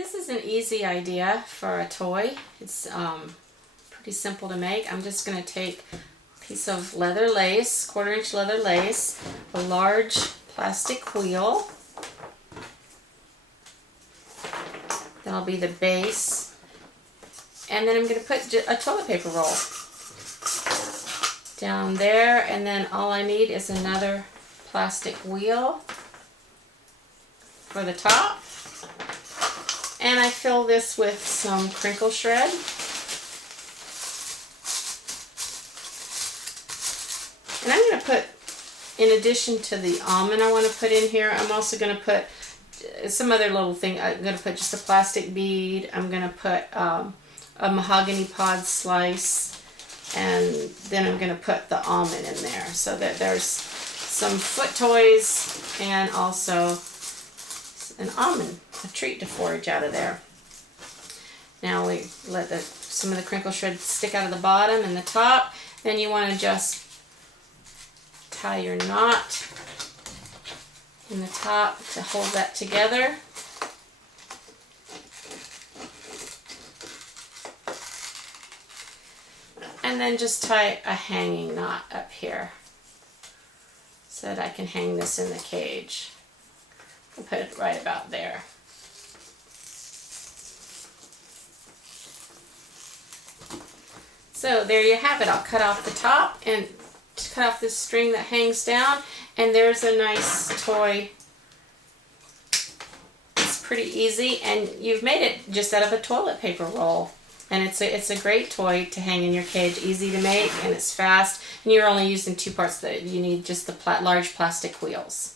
This is an easy idea for a toy. It's pretty simple to make. I'm just going to take a piece of leather lace, 1/4 inch leather lace, a large plastic wheel. That'll be the base. And then I'm going to put a toilet paper roll down there, and then all I need is another plastic wheel for the top. And I fill this with some crinkle shred. And I'm going to put, in addition to the almond I want to put in here, I'm also going to put some other little thing. I'm going to put just a plastic bead. I'm going to put a mahogany pod slice, and then I'm going to put the almond in there so that there's some foot toys and also an almond, a treat to forage out of there. Now we let some of the crinkle shred stick out of the bottom and the top. Then you want to just tie your knot in the top to hold that together. And then just tie a hanging knot up here so that I can hang this in the cage. I'll put it right about there. So there you have it. I'll cut off the top and cut off this string that hangs down, and there's a nice toy. It's pretty easy, and you've made it just out of a toilet paper roll. And it's a great toy to hang in your cage. Easy to make, and it's fast. And you're only using 2 parts. That you need just the large plastic wheels.